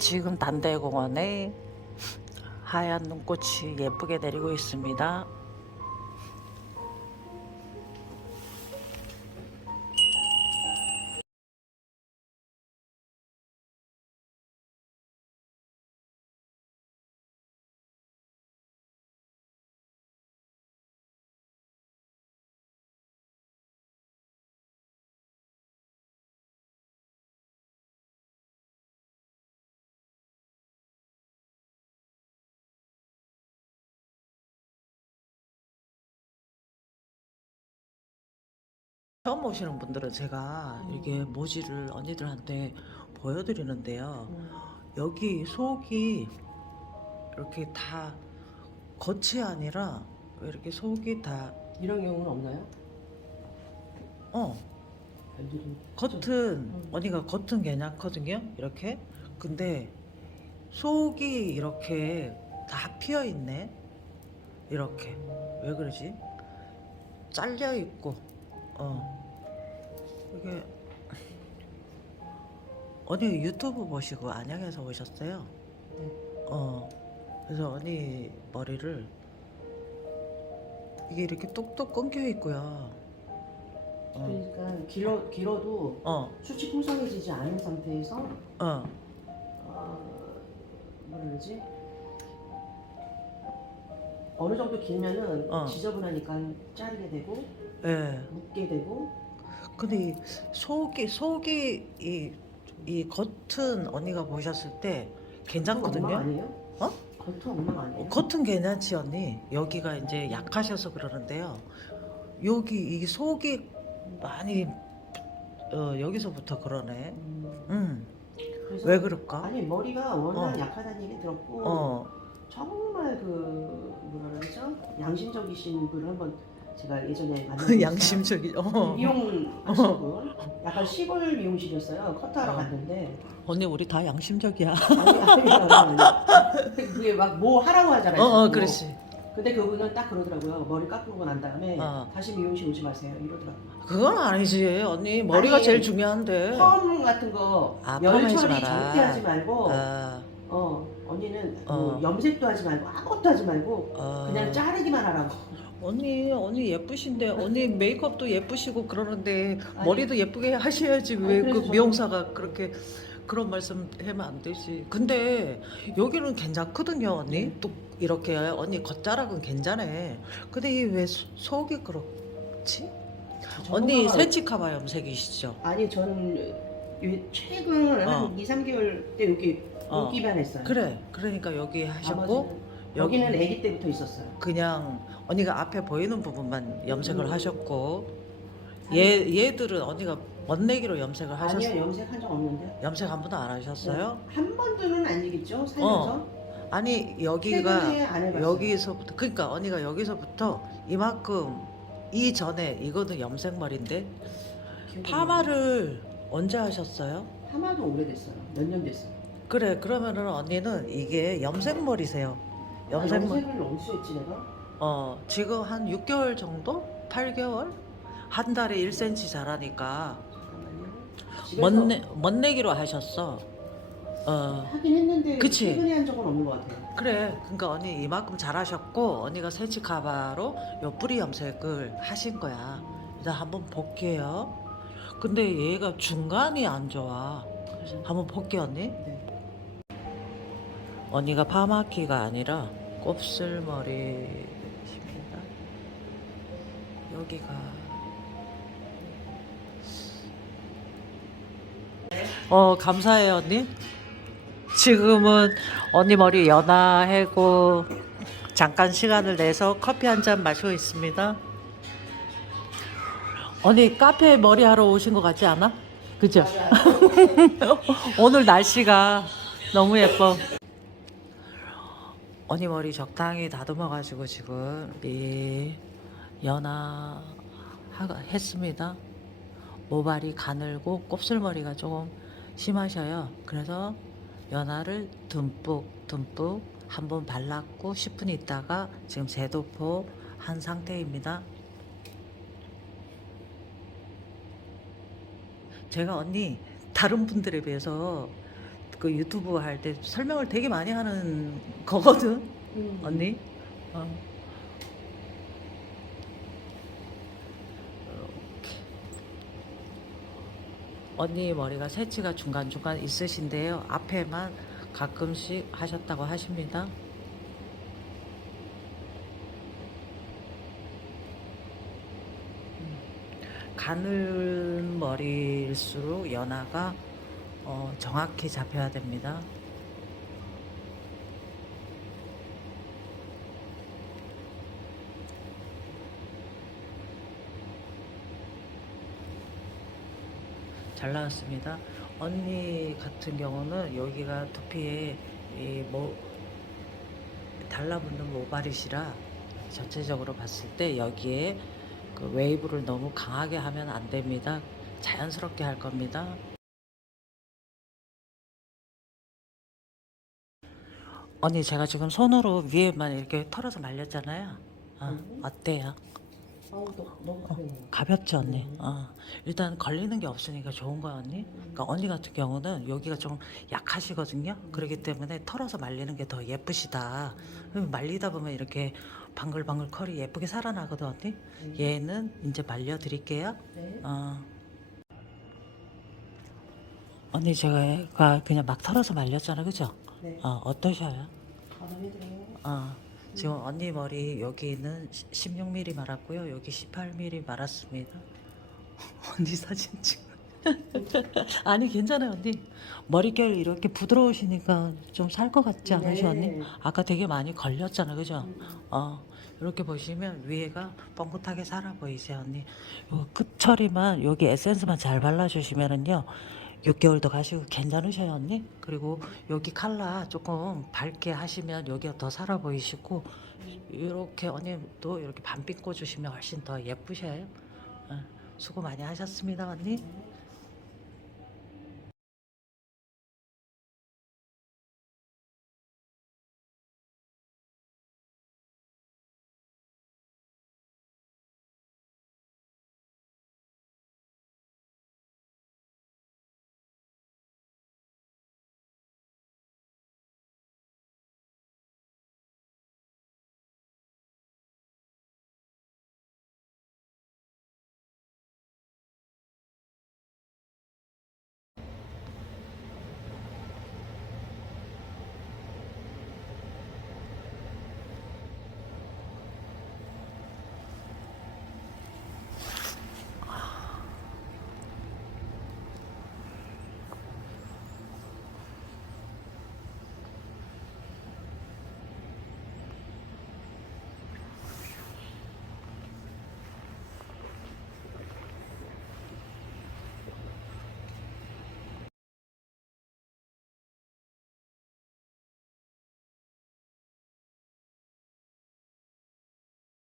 지금 단대공원에 하얀 눈꽃이 예쁘게 내리고 있습니다. 처음 오시는 분들은 제가 이렇게 모지를 언니들한테 보여드리는데요. 여기 속이 이렇게 다 겉이 아니라 이렇게 속이 다 이런 경우는 없나요? 어, 겉은 언니가 겉은 괜찮거든요. 이렇게. 근데 속이 이렇게 다 피어 있네. 이렇게. 왜 그러지? 잘려 있고. 어. 이게 언니 유튜브 보시고 안양에서 오셨어요? 네. 어. 그래서 언니 머리를 이게 이렇게 똑똑 끊겨 있고요. 어. 그러니까 길어 길어도 어. 수치 풍성해지지 않은 상태에서 어. 어, 뭐라 그러지? 어느 정도 길면은 어. 지저분하니까 자르게 되고 예. 묶게 되고 근데 이 속이 속이 이, 이 겉은 언니가 보셨을 때 엉망 괜찮거든요. 아니에요? 어? 겉은 엉망 아니에요? 어, 겉은 괜찮지 언니. 여기가 이제 약하셔서 그러는데요. 여기 이 속이 많이 어, 여기서부터 그러네. 음, 음. 그래서 왜 그럴까? 아니 머리가 워낙 어. 약하다는 얘기 들었고 어. 정말 그 뭐라 그러죠? 양심적이신 분을 한번 제가 예전에 만났어요. 양심적이. 어. 미용 하시는 분 약간 시골 미용실이었어요. 커트하러 어. 갔는데 언니 우리 다 양심적이야. 아니 아니 아니 그게 막 뭐 하라고 하잖아요. 어, 어, 자꾸. 그렇지. 근데 그분은 딱 그러더라고요. 머리 깎고 난 다음에 어. 다시 미용실 오지 마세요. 이러더라고요. 그건 아니지 언니 머리가 아니, 제일 중요한데. 펌 같은 거 아, 열 펌하지 처리 마라. 절대 하지 말고 아, 어 언니는 어. 뭐 염색도 하지 말고 아무것도 하지 말고 어. 그냥 자르기만 하라고. 언니 언니 예쁘신데 언니 메이크업도 예쁘시고 그러는데 아니. 머리도 예쁘게 하셔야지 아니, 왜 그래서 그 저는- 미용사가 그렇게 그런 말씀 하면 안 되지. 근데 여기는 괜찮거든요 언니. 네. 또 이렇게 언니 겉자락은 괜찮네. 근데 이 왜 속이 그렇지? 언니 센치카바 염색이시죠? 아니 저는 요- 최근 어. 한 2, 3개월 때 여기 어. 오기만 했어요. 그래. 그러니까 여기 하셨고 나머지는 여기는 아기 때부터 있었어요. 그냥 언니가 앞에 보이는 부분만 염색을 음. 하셨고 얘 얘들은 언니가 멋내기로 염색을 하셨어요. 아니요 염색한 적 없는데요. 염색 한 번도 안 하셨어요? 한 번도는 아니겠죠 살면서. 아니 여기가 최근에 안 해봤어요. 여기서부터 그러니까 언니가 여기서부터 이만큼 이전에 이거는 염색머리인데 기억이 파마를 언제 하셨어요? 나요. 파마도 오래됐어요. 몇 년 됐어요. 그래 그러면은 언니는 이게 염색머리세요. 아, 염색머리 염색을 언제 했지 내가? 어 지금 한 6개월 정도? 8개월? 한 달에 1cm 자라니까 잠깐만요. 집에서 멋내 멋내기로 하셨어. 어 하긴 했는데 그치? 최근에 한 적은 없는 것 같아요. 그래 그러니까 언니 이만큼 잘하셨고 언니가 세치카바로 요 뿌리 염색을 하신 거야 일단 한번 볼게요 근데 얘가 중간이 안 좋아 한번 볼게요 언니 네. 언니가 파마키가 아니라 곱슬머리십니다 여기가 어 감사해요 언니 지금은 언니 머리 연화하고 잠깐 시간을 내서 커피 한 잔 마시고 있습니다 언니 카페 머리 하러 오신 것 같지 않아? 그죠? 오늘 날씨가 너무 예뻐. 언니 머리 적당히 다듬어가지고 지금 이 연화 하- 했습니다. 모발이 가늘고 곱슬머리가 조금 심하셔요. 그래서 연화를 듬뿍 듬뿍 한번 발랐고 10분 있다가 지금 재도포 한 상태입니다. 제가 언니 다른 분들에 비해서 그 유튜브 할 때 설명을 되게 많이 하는 거거든 음. 언니. 어. 언니 머리가 새치가 중간중간 있으신데요. 앞에만 가끔씩 하셨다고 하십니다. 음. 가늘 머리일수록 연화가 어, 정확히 잡혀야 됩니다. 잘 나왔습니다. 언니 같은 경우는 여기가 두피에 이뭐 달라붙는 모발이시라 전체적으로 봤을 때 여기에 그 웨이브를 너무 강하게 하면 안 됩니다. 자연스럽게 할 겁니다. 언니 제가 지금 손으로 위에만 이렇게 털어서 말렸잖아요. 어, 음. 어때요? 아우 너, 너무 가벼워. 가볍지 언니. 음. 어. 일단 걸리는 게 없으니까 좋은 거야 언니. 그러니까 언니 같은 경우는 여기가 좀 약하시거든요. 그렇기 때문에 털어서 말리는 게 더 예쁘시다. 말리다 보면 이렇게 방글방글 컬이 예쁘게 살아나거든 언니. 음. 얘는 이제 말려 드릴게요. 네. 어. 언니 제가 그냥 막 털어서 말렸잖아, 그죠? 네. 어, 어떠셔요? 마음에. 어, 지금 언니 머리 여기는 16mm 말았고요. 여기 18mm 말았습니다. 언니 사진 찍. 아니 괜찮아요 언니. 머릿결 이렇게 부드러우시니까 좀 살 것 같지 않으셔 네. 언니? 아까 되게 많이 걸렸잖아, 그죠? 음. 어 이렇게 보시면 위에가 뻥긋하게 살아 보이세요 언니. 요 끝처리만 여기 에센스만 잘 발라주시면은요. 6개월도 가시고 괜찮으셔요 언니. 그리고 여기 칼라 조금 밝게 하시면 여기가 더 살아 보이시고 이렇게 언니도 이렇게 반빛 꽂으시면 훨씬 더 예쁘셔요. 어, 수고 많이 하셨습니다 언니. 네.